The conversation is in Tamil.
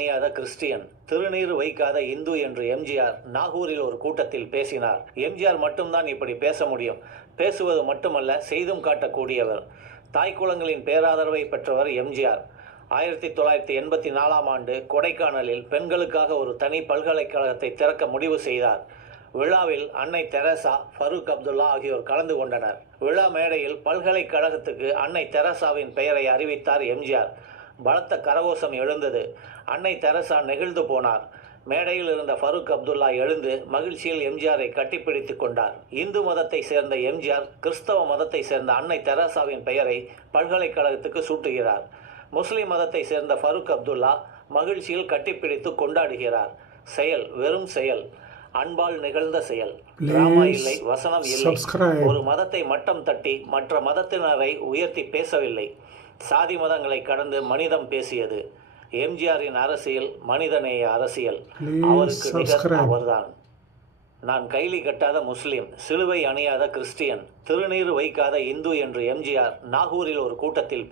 அணியாத கிறிஸ்டியன். திருநீர் வைக்காத இந்து என்று எம்ஜிஆர் நாகூரில் ஒரு கூட்டத்தில் பேசினார். எம்ஜிஆர் மட்டும்தான் இப்படி பேச முடியும். பேசுவது மட்டுமல்ல செய்தும் காட்டக்கூடியவர். தாய்க்குளங்களின் பேராதரவை பெற்றவர் எம்ஜிஆர். ஆயிரத்தி தொள்ளாயிரத்தி எண்பத்தி நாலாம் ஆண்டு கொடைக்கானலில் பெண்களுக்காக ஒரு தனி பல்கலைக்கழகத்தை திறக்க முடிவு செய்தார். விழாவில் அன்னை தெரசா ஃபரூக் அப்துல்லா ஆகியோர் கலந்து கொண்டனர். விழா மேடையில் பல்கலைக்கழகத்துக்கு அன்னை தெரசாவின் பெயரை அறிவித்தார் எம்ஜிஆர். பலத்த கரகோஷம் எழுந்தது. அன்னை தெரசா நெகிழ்ந்து போனார். மேடையில் இருந்த ஃபரூக் அப்துல்லா எழுந்து மகிழ்ச்சியில் எம்ஜிஆரை கட்டிப்பிடித்து கொண்டார். இந்து மதத்தை சேர்ந்த எம்ஜிஆர் கிறிஸ்தவ மதத்தை சேர்ந்த அன்னை தெரசாவின் பெயரை பல்கலைக்கழகத்துக்கு சூட்டுகிறார். முஸ்லிம் மதத்தை சேர்ந்த ஃபரூக் அப்துல்லா மகிழ்ச்சியில் கட்டிப்பிடித்து கொண்டாடுகிறார். செயல் வெறும் செயல் அன்பால் நிகழ்ந்த செயல். டிராமா இல்லை வசனம் இல்லை. ஒரு மதத்தை மட்டம் தட்டி மற்ற மதத்தினரை உயர்த்தி பேசவில்லை. சாதி மதங்களை கடந்து மனிதம் பேசியது. எம்ஜிஆரின் அரசியல் மனிதநேய அரசியல். அவருக்கு நிகர். அவர்தான். நான் கைலி கட்டாத முஸ்லிம் சிலுவை அணியாத கிறிஸ்டியன் திருநீறு வைக்காத இந்து என்று எம்ஜிஆர் நாகூரில் ஒரு கூட்டத்தில்